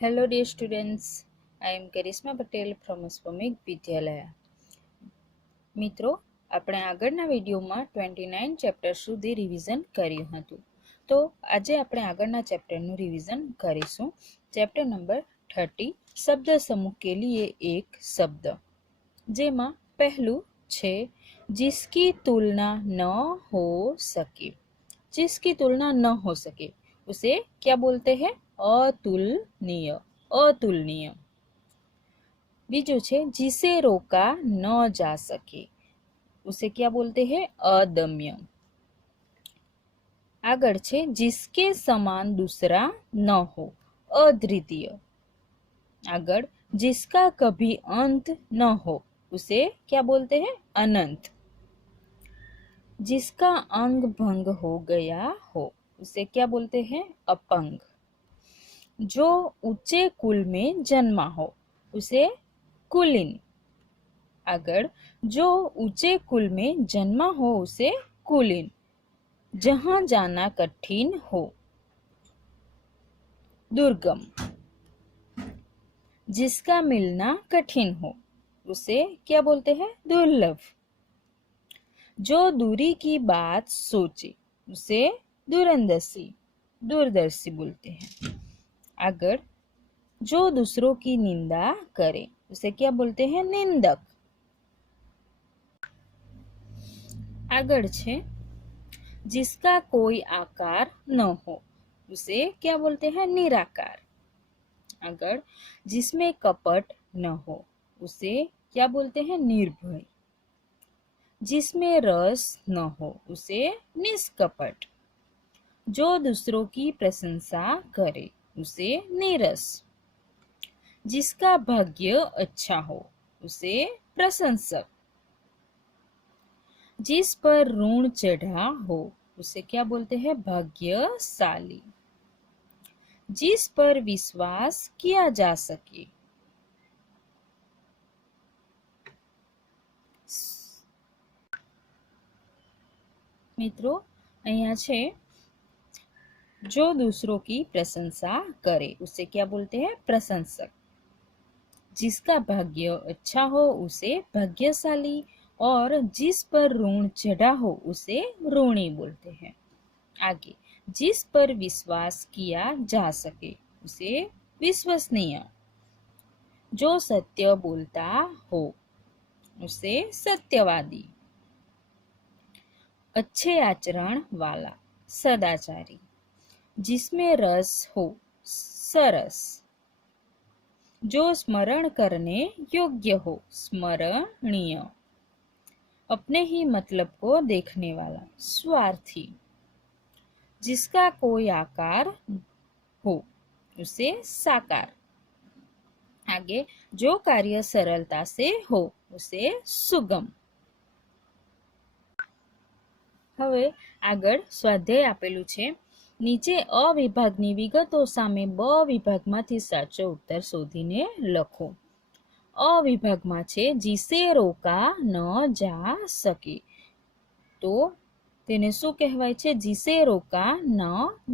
Hello dear students, I am Karisma Patel from Spamik Vidyalaya. મિત્રો, આપણે આગળના વિડીયોમાં 29 ચેપ્ટર સુધી રિવિઝન કર્યું હતું. તો આજે આપણે આગળના ચેપ્ટરનું રિવિઝન કરીશું. ચેપ્ટર નંબર 30 શબ્દ સમૂહ કે લીએ એક શબ્દ, જેમાં પહેલું છે जिसकी तुलना न हो सके. जिसकी तुलना न हो सके उसे क्या बोलते हैं? अतुलनीय. अतुलनीय. बीजू छे जिसे रोका न जा सके उसे क्या बोलते हैं? अदम्य. आगळ छे जिसके समान दूसरा न हो, अद्वितीय. आगळ जिसका कभी अंत न हो उसे क्या बोलते हैं? अनंत. जिसका अंग भंग हो गया हो उसे क्या बोलते हैं? अपंग. जो ऊंचे कुल में जन्मा हो उसे कुलीन. आगळ जो ऊंचे कुल में जन्मा हो उसे कुलीन. जहां जाना कठिन हो, दुर्गम. जिसका मिलना कठिन हो उसे क्या बोलते हैं? दुर्लभ. जो दूरी की बात सोचे उसे दूरंदर्शी. दूरदर्शी बोलते हैं. आगळ जो दूसरों की निंदा करे उसे क्या बोलते हैं? निंदक. आगळ छे जिसका कोई आकार न हो उसे क्या बोलते हैं? निराकार. आगळ जिसमें कपट न हो उसे क्या बोलते हैं? निर्भय. जिसमें रस न हो उसे निष्कपट. जो दूसरों की प्रशंसा करे उसे नीरस. जिसका भाग्य अच्छा हो उसे प्रशंसक. जिस पर ऋण चढ़ा हो उसे क्या बोलते हैं? भाग्यशाली. जिस पर विश्वास किया जा सके. मित्रों, અહીંયા છે जो दूसरों की प्रशंसा करे उसे क्या बोलते हैं? प्रशंसक. जिसका भाग्य अच्छा हो उसे भाग्यशाली और जिस पर ऋण चढ़ा हो उसे ऋणी बोलते हैं. आगे जिस पर विश्वास किया जा सके उसे विश्वसनीय. जो सत्य बोलता हो उसे सत्यवादी. अच्छे आचरण वाला, सदाचारी. जिसमें रस हो, सरस. जो स्मरण करने योग्य हो, स्मरणीय. अपने ही मतलब को देखने वाला, स्वार्थी. जिसका कोई आकार हो उसे साकार. आगे जो कार्य सरलता से हो उसे सुगम. હવે આગળ સ્વાધ્યાય આપેલું છે. નીચે અ વિભાગની વિગતો સામે બ વિભાગમાંથી સાચો ઉત્તર શોધીને લખો. અ વિભાગમાં છે જીસે રોકા ન જા સકે. તો તેને શું કહેવાય છે? જીસે રોકા ન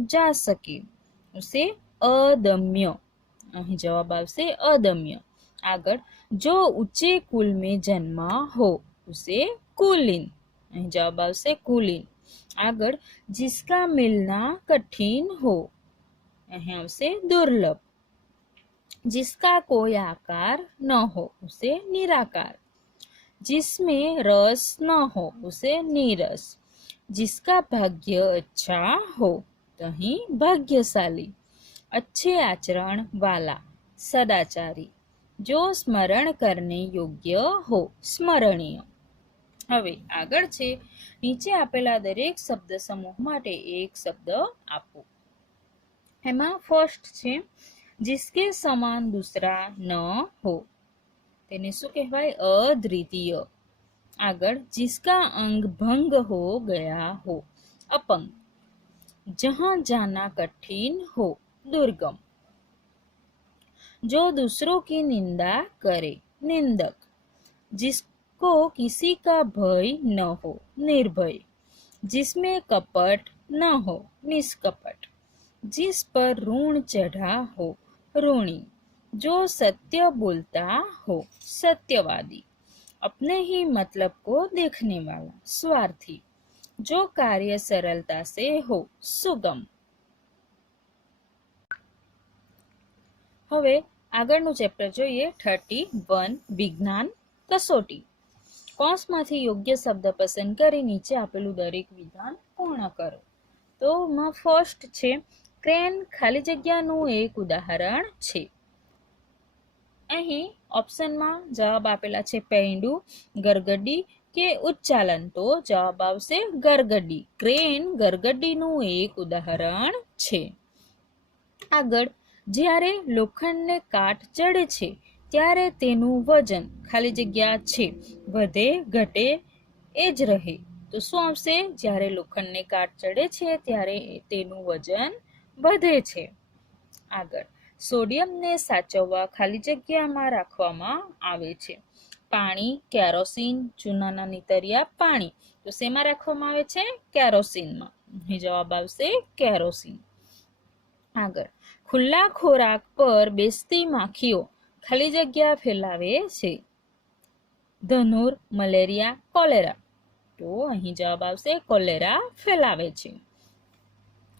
જા સકે ઉસે અદમ્ય. અહીં જવાબ આવશે અદમ્ય. આગળ જો ઊંચે કુલ મેં જન્મા હો ઉસે કુલીન. અહીં જવાબ આવશે કુલીન. આગળ जिसका मिलना कठिन हो, અહીં આવશે दुर्लभ. जिसका कोई आकार न हो उसे निराकार. जिसमें रस न हो उसे नीरस. जिसका भाग्य अच्छा हो तो અહીં भाग्यशाली. अच्छे आचरण वाला, सदाचारी. जो स्मरण करने योग्य हो, स्मरणीय. હવે આગળ છે નીચે આપેલા દરેક શબ્દ સમૂહ માટે એક શબ્દ આપો. એમાં ફર્સ્ટ છે जिसके समान दूसरा न हो, તેને શું કહેવાય? અદ્વિતીય. આગળ जिसका अंग भंग हो गया हो, अपंग. जहां जाना कठिन हो, दुर्गम. जो दूसरों की निंदा करे, निंदक. जिसको किसी का भय न हो, निर्भय. जिसमें कपट न हो, निष्कपट. जिस पर ऋण चढ़ा हो ऋणी, जो सत्य बोलता हो सत्यवादी, अपने ही मतलब को देखने वाला स्वार्थी, जो कार्य सरलता से हो सुगम। હવે આગળનું ચેપ્ટર જોઈએ 31 વિજ્ઞાન કસોટી। કૌંસમાંથી યોગ્ય શબ્દ પસંદ કરી નીચે આપેલું દરેક વિધાન પૂર્ણ કરો। તો ફર્સ્ટ છે ક્રેન ખાલી જગ્યાનું એક ઉદાહરણ છે। અહીં ઓપ્શનમાં જવાબ આપેલા છે પૈંડું, ગરગડી કે ઉચ્ચાલન। તો જવાબ આવશે ગરગડી। ક્રેન ગરગડીનું એક ઉદાહરણ છે। આગળ જ્યારે લોખંડને કાટ ચડે છે ત્યારે તેનું વજન ખાલી જગ્યા છે વધે ઘટે એ જ રહે। તો શું આવશે? જ્યારે લોખંડને કાટ ચડે છે ત્યારે તેનું વજન વધે છે। આગળ સોડિયમને સાચવવા ખાલી જગ્યામાં રાખવામાં આવે છે। પાણી, કેરોસીન, ચૂનાના નીતરિયા પાણી। તો શેમાં રાખવામાં આવે છે? કેરોસીનમાં। અહીં જવાબ આવશે કેરોસીન। આગળ ખુલ્લા ખોરાક પર બેસતી માખીઓ ખાલી જગ્યા ફેલાવે છે। ધનુર, મલેરિયા, કોલેરા। તો અહીં જવાબ આવશે કોલેરા ફેલાવે છે।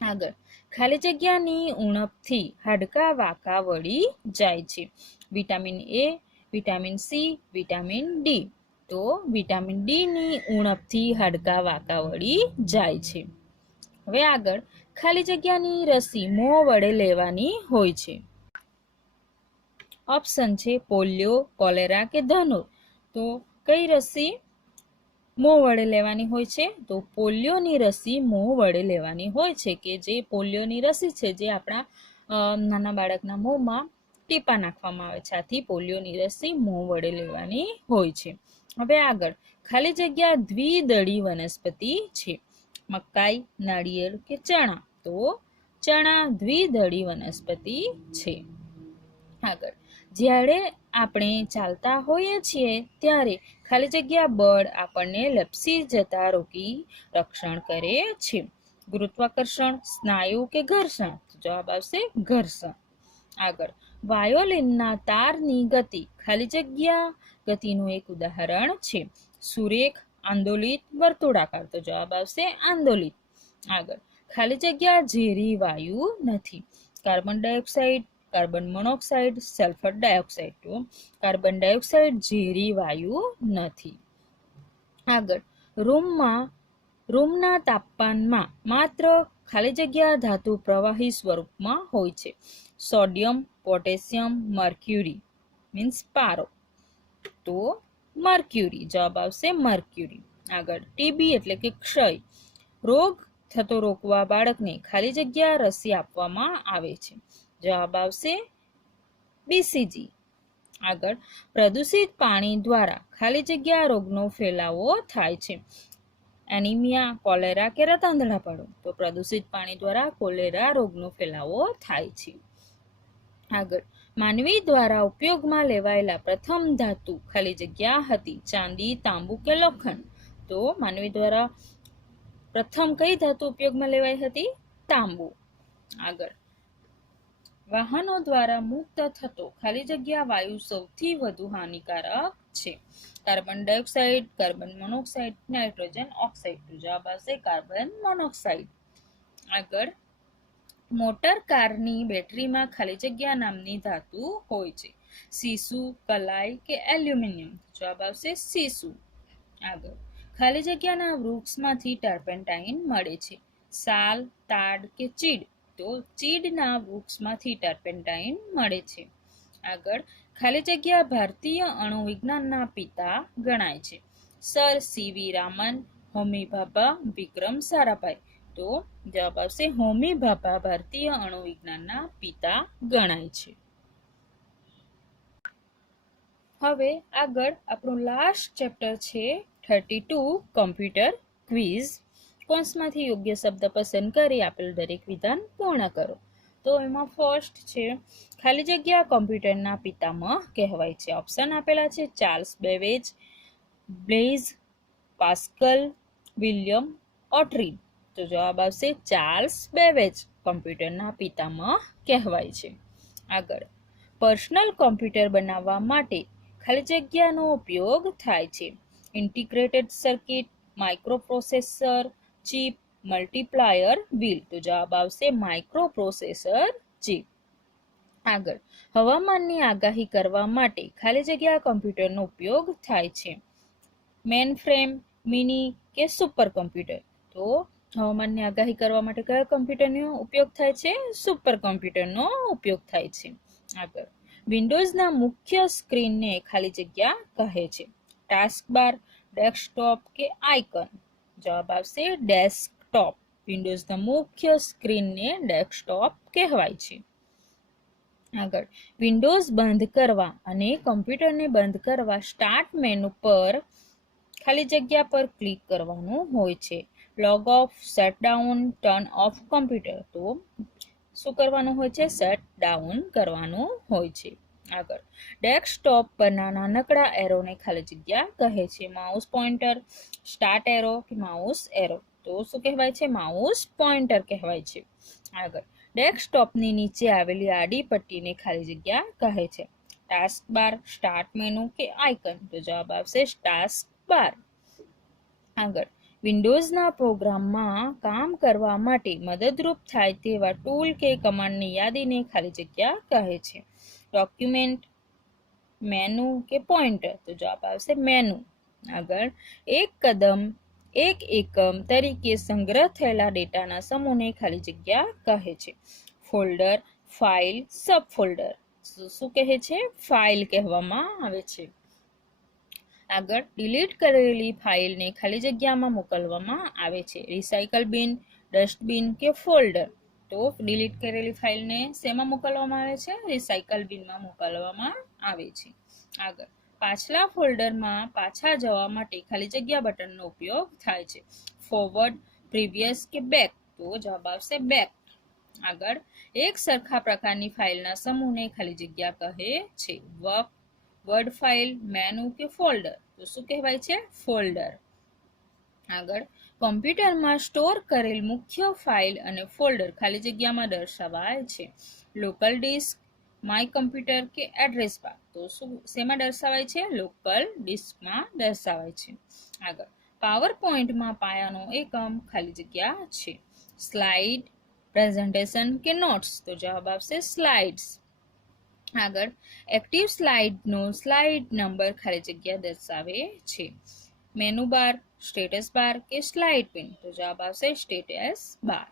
આગળ ખાલી જગ્યાની ઉણપથી હાડકાં વાંકા વળી જાય છે। Vitamin A, vitamin C, vitamin D. તો વિટામિન ડી ની ઉણપથી હાડકાં વાંકા વળી જાય છે। હવે આગળ ખાલી જગ્યાની રસી મોં વડે લેવાની હોય છે। ઓપ્શન છે પોલિયો, કોલેરા કે ધનુર। તો કઈ રસી મોં વડે લેવાની હોય છે? તો પોલિયોની રસી મોં વડે લેવાની હોય છે, કે જે પોલિયોની રસી છે જે આપણા નાના બાળકના મોંમાં ટીપા નાખવામાં આવે છે। આથી પોલિયોની રસી મોં વડે લેવાની હોય છે। હવે આગળ ખાલી જગ્યા દ્વિદળી વનસ્પતિ છે। મકાઈ, નાળિયેર કે ચણા? તો ચણા દ્વિદળી વનસ્પતિ છે। આગળ જ્યારે આપણે ચાલતા હોઈએ છીએ ત્યારે ખાલી જગ્યા બળ આપણને લપસી જતા રોકી રક્ષણ કરે છે। ગુરુત્વાકર્ષણ, સ્નાયુ કે ઘર્ષણ? જવાબ આવશે ઘર્ષણ। આગળ વાયોલિનના તારની ગતિ ખાલી જગ્યા ગતિનું એક ઉદાહરણ છે। સુરેખ, આંદોલિત, વર્તુળાકાર? તો જવાબ આવશે આંદોલિત। આગળ ખાલી જગ્યા ઝેરી વાયુ નથી। Carbon dioxide, carbon monoxide, sulphur dioxide? તો કાર્બન ડાયોક્સાઇડ ઝેરી વાયુ નથી। આગળ રૂમના તાપમાનમાં માત્ર ખાલી જગ્યા ધાતુ પ્રવાહી સ્વરૂપમાં હોય છે। સોડિયમ, પોટેશિયમ, મર્ક્યુરી મીન્સ પારો? તો મર્ક્યુરી। જવાબ આવશે મર્ક્યુરી। આગળ ટીબી એટલે કે ક્ષય રોગ થતો રોકવા બાળકને ખાલી જગ્યા રસી આપવામાં આવે છે। જવાબ આવશે બીસીજી। આગળ પ્રદૂષિત પાણી દ્વારા ખાલી જગ્યા રોગનો ફેલાવો થાય છે। એનિમિયા, કોલેરા કે રતાંધળાપડો? તો પ્રદૂષિત પાણી દ્વારા કોલેરા રોગનો ફેલાવો થાય છે। આગળ માનવી દ્વારા ઉપયોગમાં લેવાયેલા પ્રથમ ધાતુ ખાલી જગ્યા હતી। ચાંદી, તાંબુ કે લોખંડ? તો માનવી દ્વારા પ્રથમ કઈ ધાતુ ઉપયોગમાં લેવાઈ હતી? તાંબુ। આગળ વાહનો દ્વારા મુક્ત થતો ખાલી જગ્યા વાયુ સૌથી વધુ હાનિકારક છે। Carbon dioxide, carbon monoxide, nitrogen oxide? તો જવાબ આવશે કાર્બન મોનોક્સાઇડ। આગળ મોટર કારની બેટરીમાં ખાલી જગ્યા નામની ધાતુ હોય છે। સીસુ, કલાઈ કે એલ્યુમિનિયમ? જવાબ આવશે સીસુ। આગળ ખાલી જગ્યાના વૃક્ષમાંથી ટર્પેન્ટાઇન મળે છે। સાલ, તાડ કે ચીડ? તો ચીડના વૃક્ષમાંથી ટર્પેન્ટાઇન મળે છે। આગળ ખાલી જગ્યા ભારતીય અણુવિજ્ઞાનના પિતા ગણાય છે। સર સીવી રામન, હોમી ભાભા, વિક્રમ સારાભાઈ? તો જવાબ આવશે હોમી ભાભા ભારતીય અણુવિજ્ઞાનના પિતા ગણાય છે। હવે આગળ આપણું લાસ્ટ ચેપ્ટર છે 32 કમ્પ્યુટર ક્વિઝ। કૌંસમાંથી યોગ્ય શબ્દ પસંદ કરી આપેલ દરેક વિધાન પૂર્ણ કરો। તો એમાં ફર્સ્ટ છે ખાલી જગ્યા કમ્પ્યુટરના પિતામહ કહેવાય છે। ઓપ્શન આપેલા છે Charles Babbage, Blaise Pascal, William Oughtred? તો જવાબ આવશે ચાર્લ્સ બેબેજ કમ્પ્યુટરના પિતામહ કહેવાય છે। આગળ પર્સનલ કોમ્પ્યુટર બનાવવા માટે ખાલી જગ્યાનો ઉપયોગ થાય છે. Integrated circuit, microprocessor, chip, multiplier wheel. તો જવાબ આવશે માઇક્રોપ્રોસેસર ચિપ. આગળ હવામાનની આગાહી કરવા માટે ખાલી જગ્યા કોમ્પ્યુટરનો ઉપયોગ થાય છે. મેન ફ્રેમ, મિની કે સુપર કોમ્પ્યુટર. તો હવામાનની આગાહી કરવા માટે કયા કોમ્પ્યુટરનો ઉપયોગ થાય છે? સુપર કોમ્પ્યુટરનો ઉપયોગ થાય છે. આગળ વિન્ડોઝના મુખ્ય સ્ક્રીનને ખાલી જગ્યા કહે છે. ટાસ્ક બાર, ડેસ્કટોપ કે આઇકન. જવાબ આવશે ડેસ્કટોપ. વિન્ડોઝના મુખ્ય સ્ક્રીનને ડેસ્કટોપ કહેવાય છે. આગળ વિન્ડોઝ બંધ કરવા અને કમ્પ્યુટરને બંધ કરવા સ્ટાર્ટ મેનુ પર ખાલી જગ્યા પર ક્લિક કરવાનું હોય છે. Log of, shut down, turn off computer. તો શું કરવાનું હોય છે? શટ ડાઉન કરવાનું હોય છે. આગળ ડેસ્કટોપ પરના નાનકડા એરોને ખાલી જગ્યા કહે છે. માઉસ પોઇન્ટર, સ્ટાર્ટ એરો કે માઉસ એરો. તો શું કહેવાય છે? માઉસ પોઇન્ટર કહેવાય છે. આગળ ડેસ્કટોપની નીચે આવેલી આડી પટ્ટીને ખાલી જગ્યા કહે છે. ટાસ્ક બાર, સ્ટાર્ટ મેનુ કે આઇકન. તો જવાબ આવશે ટાસ્ક બાર. આગળ વિન્ડોઝના પ્રોગ્રામમાં કામ કરવા માટે મદદરૂપ થાય તેવા ટૂલ કે કમાન્ડની યાદીને ખાલી જગ્યા કહે છે. ડોક્યુમેન્ટ, મેનુ કે પોઇન્ટર. તો જવાબ આવશે મેનુ. આગળ એક એકમ તરીકે સંગ્રહ થયેલા ડેટાના સમૂહને ખાલી જગ્યા કહે છે. ફોલ્ડર, ફાઇલ, સબ ફોલ્ડર. શું કહે છે? ફાઇલ કહેવામાં આવે છે. આગળ ડિલીટ કરેલી ફાઇલને ખાલી જગ્યામાં મોકલવામાં આવે છે. રિસાયકલ બિન, ડસ્ટબિન કે ફોલ્ડર. તો ડિલીટ કરેલી ફાઇલને શેમાં મોકલવામાં આવે છે? રિસાયકલ બિનમાં મોકલવામાં આવે છે. આગળ પાછલા ફોલ્ડરમાં પાછા જવા માટે ખાલી જગ્યા બટનનો ઉપયોગ થાય છે. ફોરવર્ડ, પ્રીવિયસ કે બેક. તો જવાબ આવશે બેક. આગળ એક સરખા પ્રકારની ફાઇલના સમૂહને ખાલી જગ્યા કહે છે. વર્ડ ફાઇલ, મેનુ કે ફોલ્ડર. તો શું કહેવાય છે? ફોલ્ડર. આગળ કોમ્પ્યુટરમાં સ્ટોર કરેલ મુખ્ય ફાઇલ અને ફોલ્ડર ખાલી જગ્યામાં દર્શાવાય છે. લોકલ ડિસ્ક, માય કમ્પ્યુટર કે એડ્રેસ બાર. તો શું શેમાં દર્શાવાય છે? લોકલ ડિસ્કમાં દર્શાવાય છે. આગળ પાવર પોઈન્ટમાં પાયાનો એકમ ખાલી જગ્યા છે. સ્લાઇડ, પ્રેઝન્ટેશન કે નોટ્સ. તો જવાબ આવશે સ્લાઇડ્સ. આગળ એક્ટિવ સ્લાઇડનો સ્લાઇડ નંબર ખાલી જગ્યા દર્શાવે છે. મેનુ બાર, સ્ટેટસ બાર કે સ્લાઇડ પેન. તો જવાબ આવશે સ્ટેટસ બાર.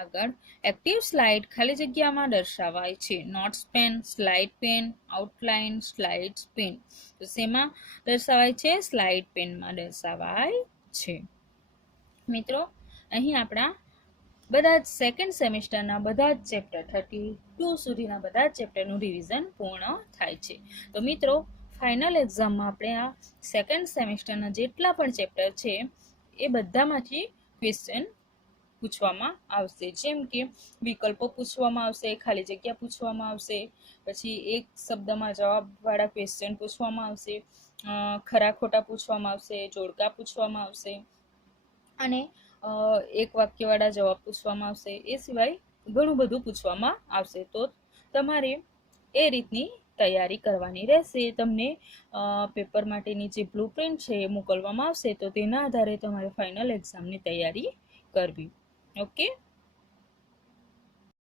આગળ એક્ટિવ સ્લાઇડ ખાલી જગ્યામાં દર્શાવાય છે. Notes pen, slide pen, outline, slide pen. તો શેમાં દર્શાવાય છે? સ્લાઇડ પેનમાં દર્શાવાય છે. મિત્રો અહીં આપણા બધા જ સેકન્ડ સેમેસ્ટરના બધા જ ચેપ્ટર 32 સુધીના બધા જ ચેપ્ટરનું રિવિઝન પૂર્ણ થાય છે. તો મિત્રો ફાઇનલ એક્ઝામમાં આપણે આ સેકન્ડ સેમેસ્ટરના જેટલા પણ ચેપ્ટર છે એ બધામાંથી ક્વેશ્ચન પૂછવામાં આવશે. જેમ કે વિકલ્પો પૂછવામાં આવશે, ખાલી જગ્યા પૂછવામાં આવશે, પછી એક શબ્દમાં જવાબવાળા ક્વેશ્ચન પૂછવામાં આવશે, ખરા ખોટા પૂછવામાં આવશે, જોડકા પૂછવામાં આવશે અને એક વાક્યવાળા જવાબ પૂછવામાં આવશે. એ સિવાય ઘણું બધું પૂછવામાં આવશે. તો તમારે એ રીતની તૈયારી કરવાની રહેશે. તમને પેપર માટેની જે બ્લુપ્રિન્ટ છે એ મોકલવામાં આવશે. તો તેના આધારે તમારે ફાઇનલ એક્ઝામની તૈયારી કરવી. ઓકે.